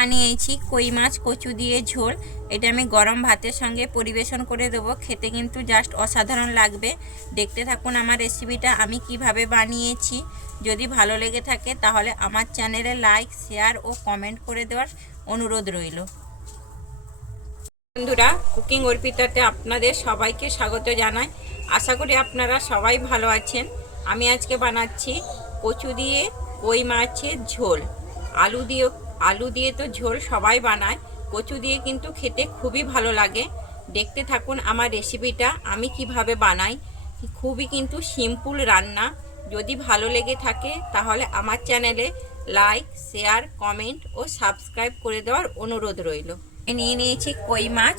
বানিয়েছি, কই মাছ, কচু দিয়ে ঝোল। এটা আমি গরম ভাতের সঙ্গে পরিবেশন করে দেবো। খেতে কিন্তু জাস্ট অসাধারণ লাগবে। দেখতে থাকুন আমার রেসিপিটা আমি কীভাবে বানিয়েছি। যদি ভালো লেগে থাকে তাহলে আমার চ্যানেলে লাইক, শেয়ার ও কমেন্ট করে দেওয়ার অনুরোধ রইল। বন্ধুরা, কুকিং অর্পিতাতে আপনাদের সবাইকে স্বাগত জানাই। আশা করি আপনারা সবাই ভালো আছেন। আমি আজকে বানাচ্ছি কচু দিয়ে কই মাছের ঝোল, আলু দিয়ে আলু দিয়ে তো ঝোল সবাই বানায়, কচু দিয়ে কিন্তু খেতে খুবই ভালো লাগে। দেখতে থাকুন আমার রেসিপিটা আমি কীভাবে বানাই। খুবই কিন্তু সিম্পল রান্না। যদি ভালো লেগে থাকে, তাহলে আমার চ্যানেলে লাইক শেয়ার কমেন্ট ও সাবস্ক্রাইব করে দেওয়ার অনুরোধ রইল। নিয়ে নিয়েছি কই মাছ।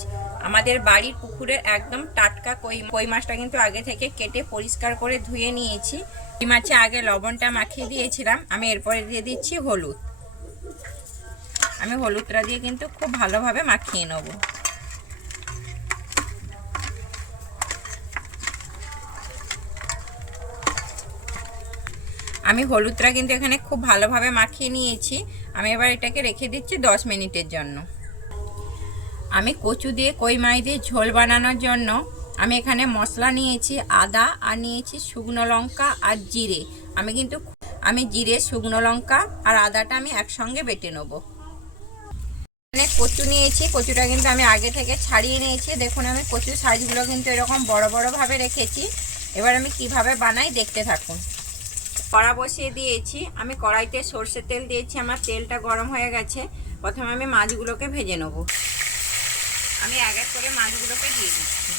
আমাদের বাড়ির পুকুরের একদম টাটকা কই কই মাছটা কিন্তু আগে থেকে কেটে পরিষ্কার করে ধুয়ে নিয়েছি। কই মাছে আগে লবণটা মাখিয়ে দিয়েছিলাম। আমি এরপরে দিয়ে দিচ্ছি হলুদ। আমি হলুদটা দিয়ে কিন্তু খুব ভালোভাবে মাখিয়ে নেব। আমি হলুদটা কিন্তু এখানে খুব ভালোভাবে মাখিয়ে নিয়েছি। আমি এবার এটাকে রেখে দিচ্ছি দশ মিনিটের জন্য। আমি কচু দিয়ে কই মাই দিয়ে ঝোল বানানোর জন্য আমি এখানে মশলা নিয়েছি, আদা, আর নিয়েছি শুকনো লঙ্কা আর জিরে। আমি কিন্তু, আমি জিরে, শুকনো লঙ্কা আর আদাটা আমি একসঙ্গে বেটে নেব। এখানে কচু নিয়েছি, কচুটা কিন্তু আমি আগে থেকে ছাড়িয়ে নিয়েছি। দেখুন আমি কচুর সাইজগুলো কিন্তু এরকম বড় বড়ভাবে রেখেছি। এবার আমি কীভাবে বানাই দেখতে থাকুন। কড়া বসিয়ে দিয়েছি। আমি কড়াইতে সর্ষের তেল দিয়েছি, আমার তেলটা গরম হয়ে গেছে। প্রথমে আমি মাছগুলোকে ভেজে নেব। আমি এক এক করে মাছগুলোকে দিয়ে দিচ্ছি।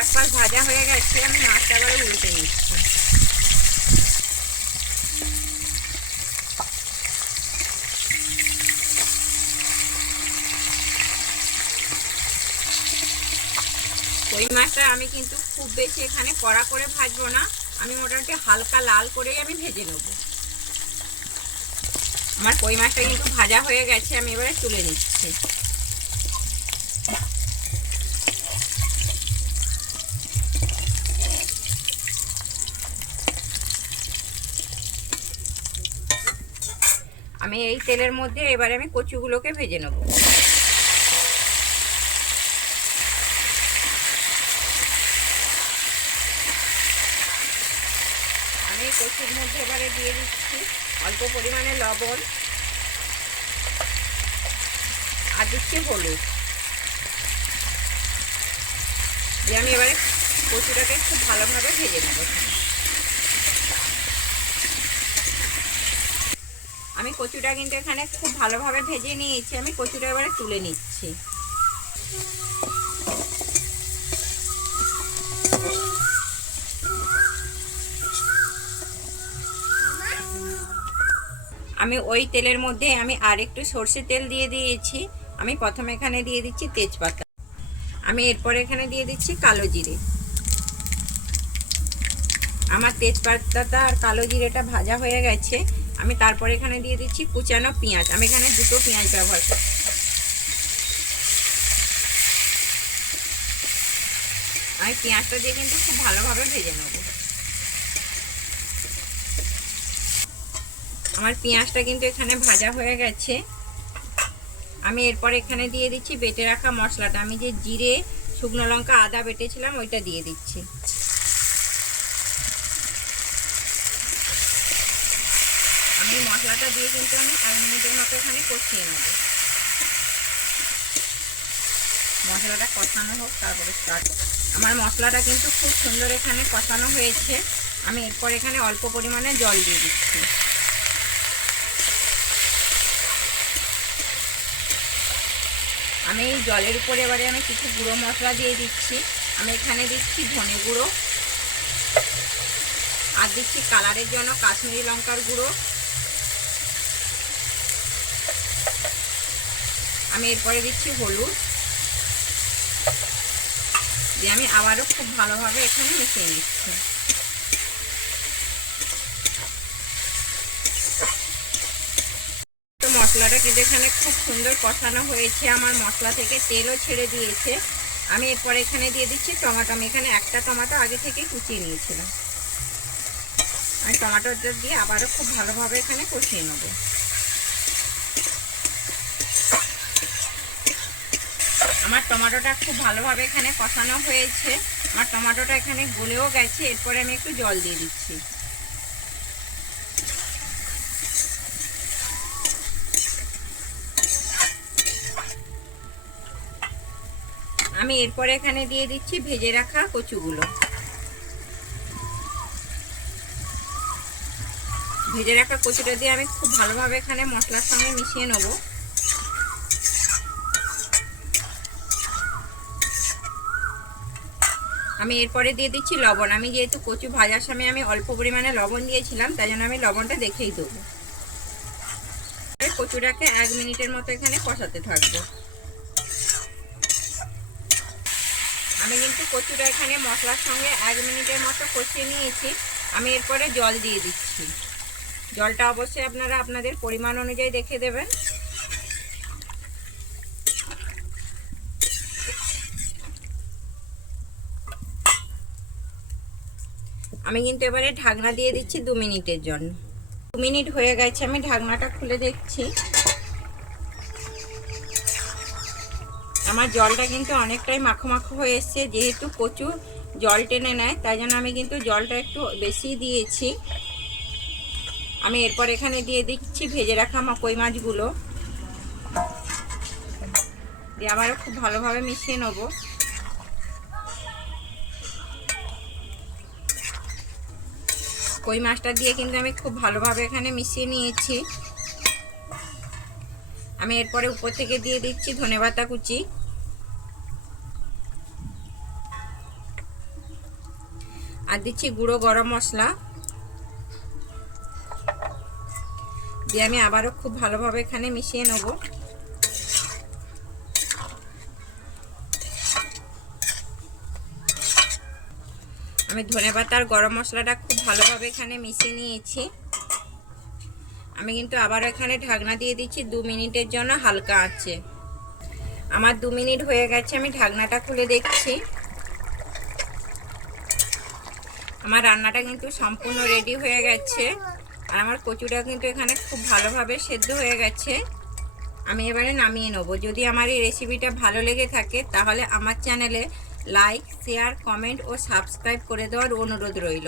এক ভাজা হয়ে গেছে, আমি মাছটা এবারে উল্টে নিচ্ছি। মাছটা আমি কিন্তু খুব বেশি এখানে কড়া করে ভাজবো না। আমি মোটামুটি হালকা লাল করেই আমি ভেজে নেব। আমার কই মাছটা কিন্তু ভাজা হয়ে গেছে, আমি এবারে তুলে নিচ্ছি। আমি এই তেলের মধ্যে এবারে আমি কচুগুলোকে ভেজে নেব। কচুর মধ্যে এবারে দিয়ে দিচ্ছি। অল্প পরিমাণে লবণ। আর দিচ্ছি হলুদ। দিয়ে আমি এবারে কচুটাকে খুব ভালোভাবে ভেজে নেব। আমি কচুটা কিন্তু এখানে খুব ভালোভাবে ভেজে নিয়েছি। আমি কচুটা এবারে তুলে নিচ্ছি। আমি ওই তেলের মধ্যে আমি আর একটু সর্ষে তেল দিয়ে দিয়েছি। আমি প্রথমে এখানে দিয়ে দিচ্ছি তেজপাতা। আমি এরপর এখানে দিয়ে দিচ্ছি কালো জিরে। আমার তেজপাতাটা আর কালো জিরেটা ভাজা হয়ে গেছে। আমি তারপর এখানে দিয়ে দিচ্ছি কুচানো পেঁয়াজ। আমি এখানে দুটো পেঁয়াজ ব্যবহার করছি আমি পেঁয়াজটা দিয়ে কিন্তু খুব ভালোভাবে ভেজে নেব। আমার পেঁয়াজটা কিন্তু এখানে ভাজা হয়ে গেছে। আমি এরপর এখানে দিয়ে দিচ্ছি বেটে রাখা মশলাটা। আমি যে জিরে, শুকনো লঙ্কা, আদা বেটেছিলাম, ওইটা দিয়ে দিচ্ছি। আমি মশলাটা দিয়ে কিন্তু আমি এক মিনিটের মতো এখানে কষিয়ে নেব। মশলাটা কষানো হোক, তারপরে স্টার্ট আমার মশলাটা কিন্তু খুব সুন্দর এখানে কষানো হয়েছে। আমি এরপর এখানে অল্প পরিমাণে জল দিয়ে দিচ্ছি। আমি এই জলের উপরে এবারে আমি কিছু গুঁড়ো মশলা দিয়ে দিচ্ছি। আমি এখানে দিচ্ছি ধনে গুঁড়ো। আর দিচ্ছি কালারের জন্য কাশ্মীরি লঙ্কার গুঁড়ো। আমি এরপরে দিচ্ছি হলুদ। দিয়ে আমি আবারও খুব ভালোভাবে এখানে মিশিয়ে নিচ্ছি। মশলাটা কিন্তু এখানে খুব সুন্দর কষানো হয়েছে। আমার মশলা থেকে তেলও ছেড়ে দিয়েছে। আমি এরপর এখানে দিয়ে দিচ্ছি টমেটো। আমি এখানে একটা টমাটো আগে থেকে কুচিয়ে নিয়েছিলাম। আমি টমাটোটা দিয়ে আবারও খুব ভালোভাবে এখানে কষিয়ে নেব। আমার টমেটোটা খুব ভালোভাবে এখানে কষানো হয়েছে। আমার টমেটোটা এখানে গলেও গেছে। এরপরে আমি একটু জল দিয়ে দিচ্ছি। আমি এরপরে এখানে দিয়ে দিচ্ছি ভেজে রাখা কচুগুলো। ভেজে রাখা কচুটা দিয়ে আমি খুব ভালোভাবে এখানে মশলার সঙ্গে মিশিয়ে নেব। আমি এরপরে দিয়ে দিচ্ছি লবণ। আমি যেহেতু কচু ভাজার সময় আমি অল্প পরিমাণে লবণ দিয়েছিলাম, তাই জন্য আমি লবণটা দেখেই দেবো। কচুটাকে এক মিনিটের মতো এখানে কষাতে থাকব। আমি কিন্তু কচুটা এখানে মশলার সঙ্গে এক মিনিটের মতো কষিয়ে নিয়েছি। আমি এরপরে জল দিয়ে দিচ্ছি। জলটা অবশ্যই আপনারা আপনাদের পরিমাণ অনুযায়ী দেখে দেবেন। আমি কিন্তু এবারে ঢাকনা দিয়ে দিচ্ছি দু মিনিটের জন্য। দু মিনিট হয়ে গেছে, আমি ঢাকনাটা খুলে দেখছি। আমার জলটা কিন্তু অনেকটাই মাখো মাখো হয়ে এসছে, যেহেতু প্রচুর জল টেনে নেয়, তাই জন্য আমি কিন্তু জলটা একটু বেশি দিয়েছি। আমি এরপর এখানে দিয়ে দিচ্ছি ভেজে রাখা আমার কই মাছগুলো। দিয়ে আবারও খুব ভালোভাবে মিশিয়ে নেব। কই মাছটা দিয়ে কিন্তু আমি খুব ভালোভাবে এখানে মিশিয়ে নিয়েছি। আমি এরপরে উপর থেকে দিয়ে দিচ্ছি ধনেপাতা কুচি। আর দিচ্ছি গুঁড়ো গরম মশলা। দিয়ে আমি আবারও খুব ভালোভাবে এখানে মিশিয়ে নেব। আমি ধনে পাতা আর গরম মশলাটা খুব ভালোভাবে এখানে মিশিয়ে নিয়েছি। আমি কিন্তু আবার এখানে ঢাকনা দিয়ে দিচ্ছি দু মিনিটের জন্য হালকা আছে আমার দু মিনিট হয়ে গেছে, আমি ঢাকনাটা খুলে দেখছি। আমার রান্নাটা কিন্তু সম্পূর্ণ রেডি হয়ে গেছে। আর আমার কচুটা কিন্তু এখানে খুব ভালোভাবে সেদ্ধ হয়ে গেছে। আমি এবারে নামিয়ে নেব। যদি আমার এই রেসিপিটা ভালো লেগে থাকে, তাহলে আমার চ্যানেলে লাইক শেয়ার কমেন্ট ও সাবস্ক্রাইব করে দেওয়ার অনুরোধ রইল।